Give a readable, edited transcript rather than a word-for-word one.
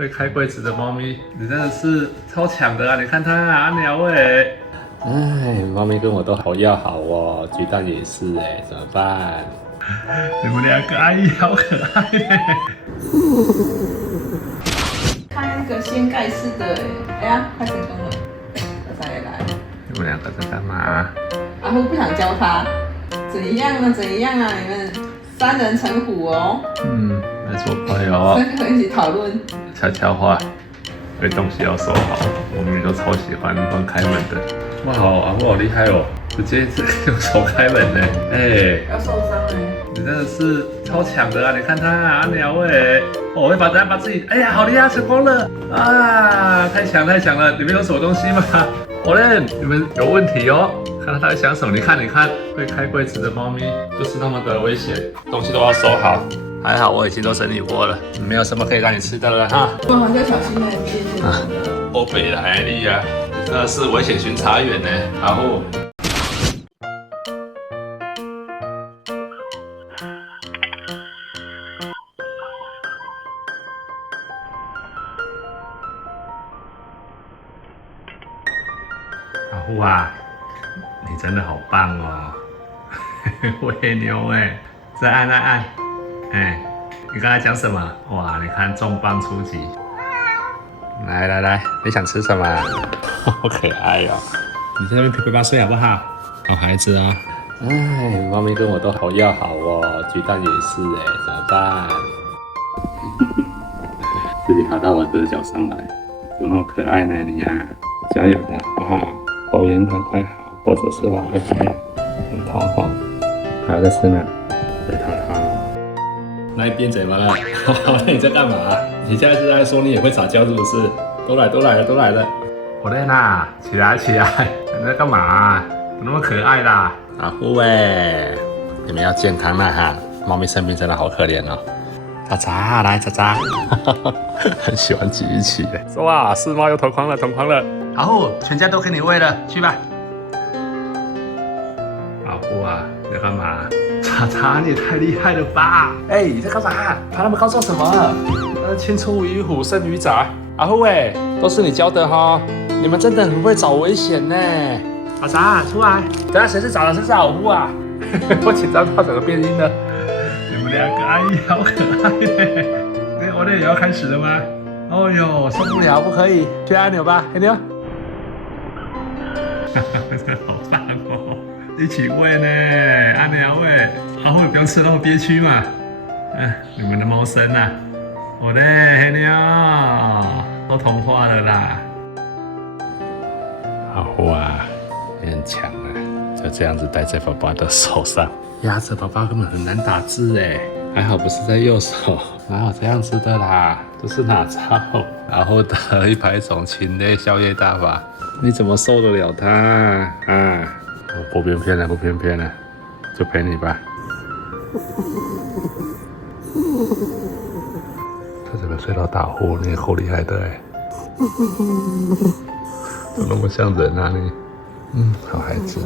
会开柜子的猫咪，你真的是超强的啊！你看它啊，阿鸟哎，哎，猫咪跟我都好要好哦，巨蛋也是哎，怎么办？你们两个阿姨好可爱哎！开那个掀盖式的哎呀，快成功了，小三也来。你们两个在干嘛？阿虎不想教他，怎样啊怎样啊，你们三人成虎哦。没错，朋友，三个人一起讨论。悄悄话，对东西要收好。我明明都超喜欢乱开门的。哇，阿虎好厉害哦，直接用手开门呢。哎，要受伤了。你真的是超强的啊！你看它啊，阿鸟哎，我会把自己，哎呀，好厉害，成功了啊！太强了！里面有什么东西吗？我嘞，你们有问题哦。看他在想什么？你看，会开柜子的猫咪就是那么的危险，东西都要收好。还好我已经都整理过了，没有什么可以让你吃的了哈。不然就小心点，谢谢。欧北来力啊，真的是危险巡查员呢。然后，阿虎啊，你真的好棒哦！喂牛哎，再按，哎，你刚才讲什么？哇，你看重磅出击！来，你想吃什么？好可爱哦！你在那边陪爸爸睡好不好？好孩子啊！哎，猫咪跟我都好要好哦，巨蛋也是哎，怎么办？自己爬到我的脚上来，怎么那么可爱呢你呀？加油的好不好？口沿赶快好，或者是往回开，很痛哈。还有在吃呢，在烫它。那一边怎么了？你在干嘛？你现在是在说你也会撒娇是不是？都来了！我累啦，起来！你在干嘛？怎么那么可爱啦？阿虎哎，你们要健康啦哈！猫咪生病真的好可怜哦。渣渣来，渣渣，很喜欢挤一起的。哇，是猫又同框了！阿虎，全家都给你喂了，去吧。阿虎啊，你在干嘛？渣渣，你也太厉害了吧！哎，你在干嘛？爬那么高做什么？青出于虎，胜于杂。阿虎哎，都是你教的哈！你们真的很会找危险呢。阿啥，出来！等下谁是傻的，谁是阿虎啊？我紧张到整个变音了。你们两个阿姨好可爱呢。我的也要开始了吗？哦呦，受不了，不可以，去按钮吧，按钮。好棒哦！一起喂呢，阿鸟喂，阿虎不用吃那么憋屈嘛。你们的猫生啊，我的黑鸟都同化了啦。阿虎啊，你很强啊，就这样子戴在爸爸的手上，压着爸爸根本很难打字哎。还好不是在右手，哪有这样子的啦？这是哪招？然后的100种禽类宵夜大法，你怎么受得了它啊？不偏偏了，就陪你吧。他这个睡到打呼，你也够厉害的哎，怎么那么像人啊你？好孩子。